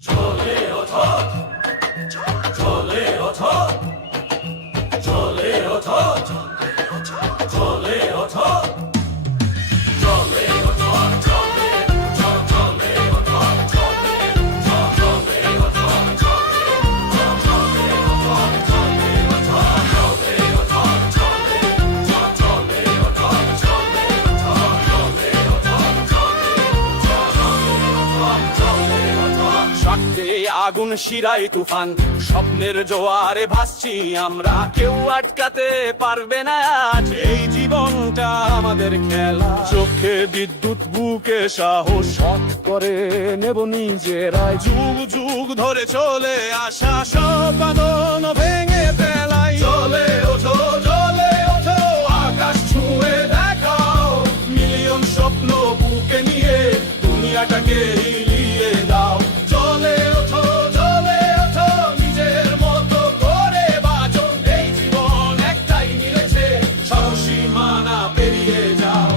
চলে ওঠো, চলে ওঠো, চলে ওঠো, চলে ওঠো, চলে ওঠো, চলে, চলে ওঠো, চলে, চলে ওঠো, চলে, চলে ওঠো, চলে ওঠো, চলে ওঠো, চলে, চলে ওঠো, চলে ওঠো, চলে ওঠো, চলে ওঠো। শাক্তে আগুন শিরাই তুফান, স্বপ্নের জোয়ারে ভাসছি আমরা, কেউ আটকাতে পারবে না আজ এই জীবনটা আমাদের খেলা। চোখে বিদ্যুৎ, বুকে সাহস, সৎ করে নেব নিজেরাই। যুগ যুগ ধরে চলে আসা সব বাঁধন ভেঙে ফেলাই। চলে ওঠো, চলে ওঠো, আকাশ ছুঁয়ে দেখাও, মিলিয়ন স্বপ্ন বুকে নিয়ে দুনিয়াটাকে হিলিয়ে দাও। চলে ওঠো, চলে ওঠো, নিজের মতো করে বাঁচো, এই জীবন একটাই মিলেছে, সব সীমানা পেরিয়ে যাও।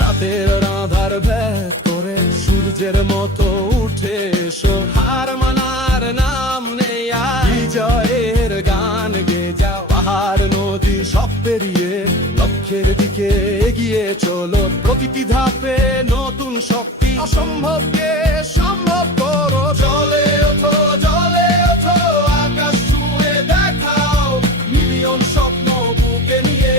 রাতের আধার ভেদ করে সূর্যের মতো উঠে এসো, হার মানার নাম নেই আর, বিজয়ের গান গেয়ে যাও। পাহাড় নদী সব পেরিয়ে লক্ষ্যের দিকে এগিয়ে চলো, প্রতিটি ধাপে নতুন শক্তি, অসম্ভবকে সম্ভব করো। চলে ওঠো, চলে ওঠো, আকাশ ছুঁয়ে দেখাও, মিলিয়ন স্বপ্ন বুকে নিয়ে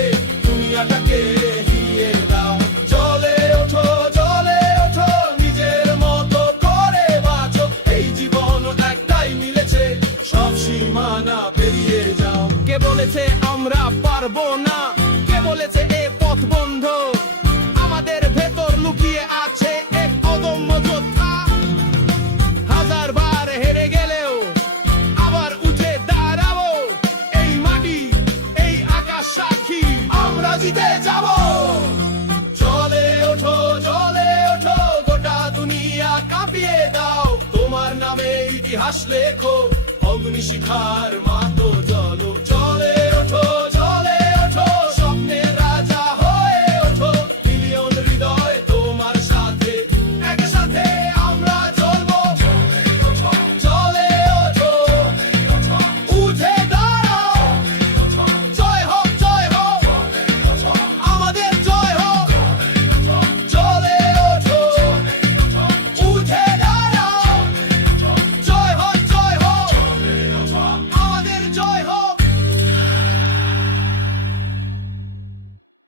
দুনিয়াটাকে এগিয়ে দাও। চলে ওঠো, চলে ওঠো, নিজের মতো করে বাঁচো, এই জীবন একটাই মিলেছে, সব সীমানা পেরিয়ে যাও। কে বলেছে আমরা পারবো না? কে বলেছে এ পথ বন্ধ? আমাদের ভেতর লুকিয়ে আছে এক অদম্য যোদ্ধা। হাজার বার হেরে গেলেও আবার উঠে দাঁড়াবো, এই মাটি, এই আকাশ সাক্ষী, আমরা জিতে যাব। চলে ওঠো, চলে ওঠো, গোটা দুনিয়া কাঁপিয়ে দাও, তোমার নামে ইতিহাস লেখো, অগ্নিশিখার মতো জ্বলো। চলে ওঠো,